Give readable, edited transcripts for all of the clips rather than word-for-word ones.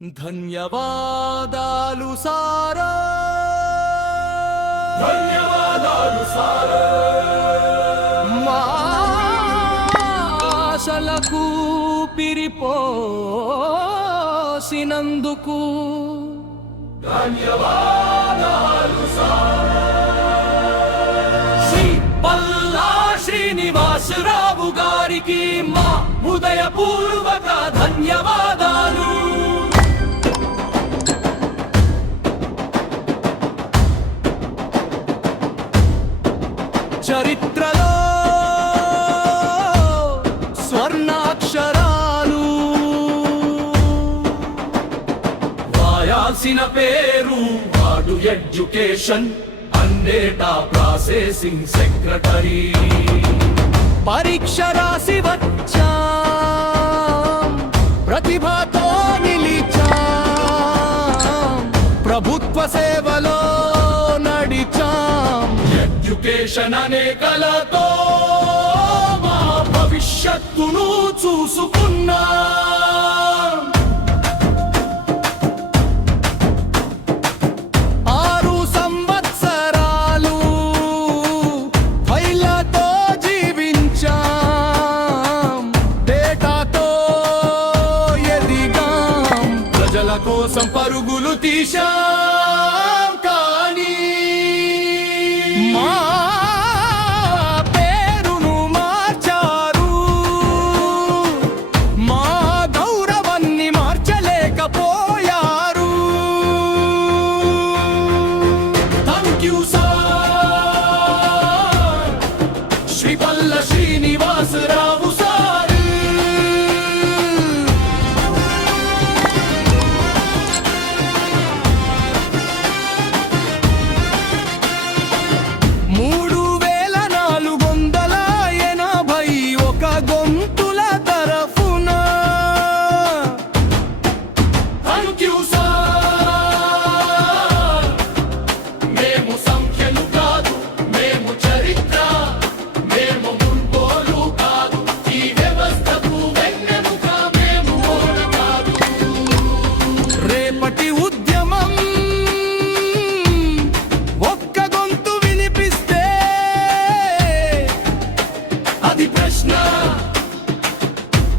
ధన్యవాదాలు సారా, ధన్యవాదాలు సారా, మా ఆశలకు పిరిపోసినందుకు ధన్యవాదాలు సారా. శ్రీ పల్లా శ్రీనివాసరావు గారికి మా హృదయపూర్వక ధన్యవాదాలు. చరిత్రలో స్వర్ణాక్షరాలు రాయాల్సిన పేరు వాడు ఎడ్యుకేషన్ అన్నేటా ప్రాసెసింగ్ సెక్రటరీ. పరీక్ష రాసి వచ్చాం, ప్రతిభతో నిలిచాం, ప్రభుత్వ సేవలో నడిచాం. ఎడ్యుకేషన్ అనే కలతో మా భవిష్యత్తును చూసుకున్నాం. 6 సంవత్సరాలు ఫైళ్ళతో జీవించాం, డేటాతో ఎదిగాం, ప్రజల కోసం పరుగులు తీశాం. కానీ మా పేరును మార్చారు, మా గౌరవాన్ని మార్చలేకపోయారు. Thank you sir, Shri Palla Srinivasarao sir.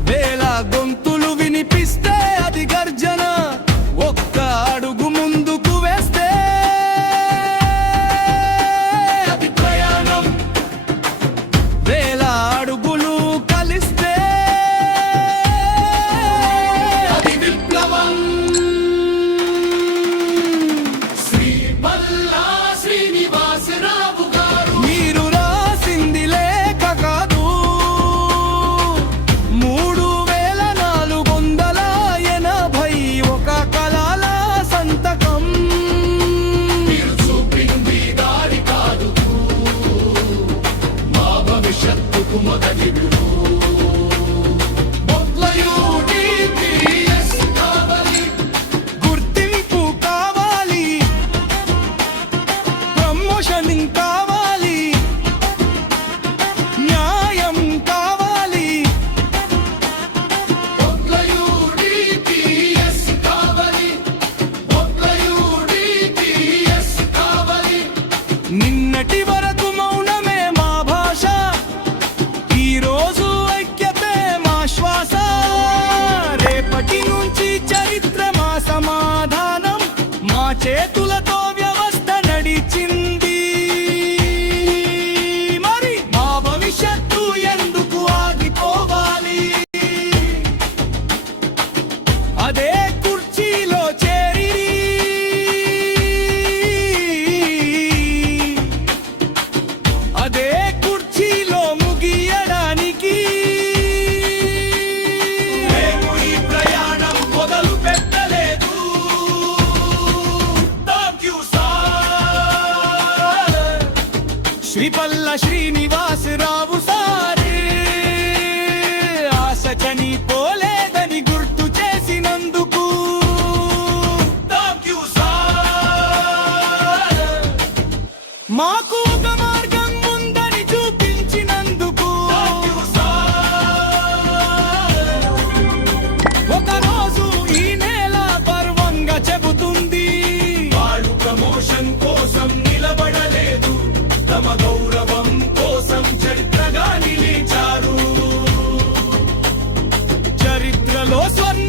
వేల గొంతులు వినిపిస్తే అది గర్జన, ఒక్క అడుగు ముందుకు వేస్తే అది ప్రయాణం, వేల అడుగులు కలిస్తే అది విప్లవం. శ్రీ పల్లా శ్రీనివాసరావు గారు మీరు రాసింది లేఖ కాదు, 3481 కళల సంతకం. మీరు చూపింది దారి కాదు, మా భవిష్యత్తుకు మొదటి గుర్తింపు కావాలి, ప్రమోషనింగ్ కావాలి, న్యాయం కావాలి, నిన్నటి వరకు మౌనమే మా భాష, ఈరోజు ఐక్యతే మా శ్వాస. రేపటి నుంచి చరిత్ర మా సమాధానం, మా చేతులతో వ్యవస్థ నడిచింది. మరి మా భవిష్యత్తు ఎందుకు ఆగిపోవాలి? అదే కుర్చీలో చేరి అదే కుర్చీలో ముగియడానికి మేము ఈ ప్రయాణం మొదలు పెట్టలేదు. Thank you sir, Shri Palla Srinivasarao sir. ఆశ చనిపోలేదని గుర్తు చేసినందుకు థాంక్ యూ సార్. మాకు ఒక మార్గం ఉందని చూపించినందుకు ఒక రోజు ఈ నేల కలలో స్వర్ణ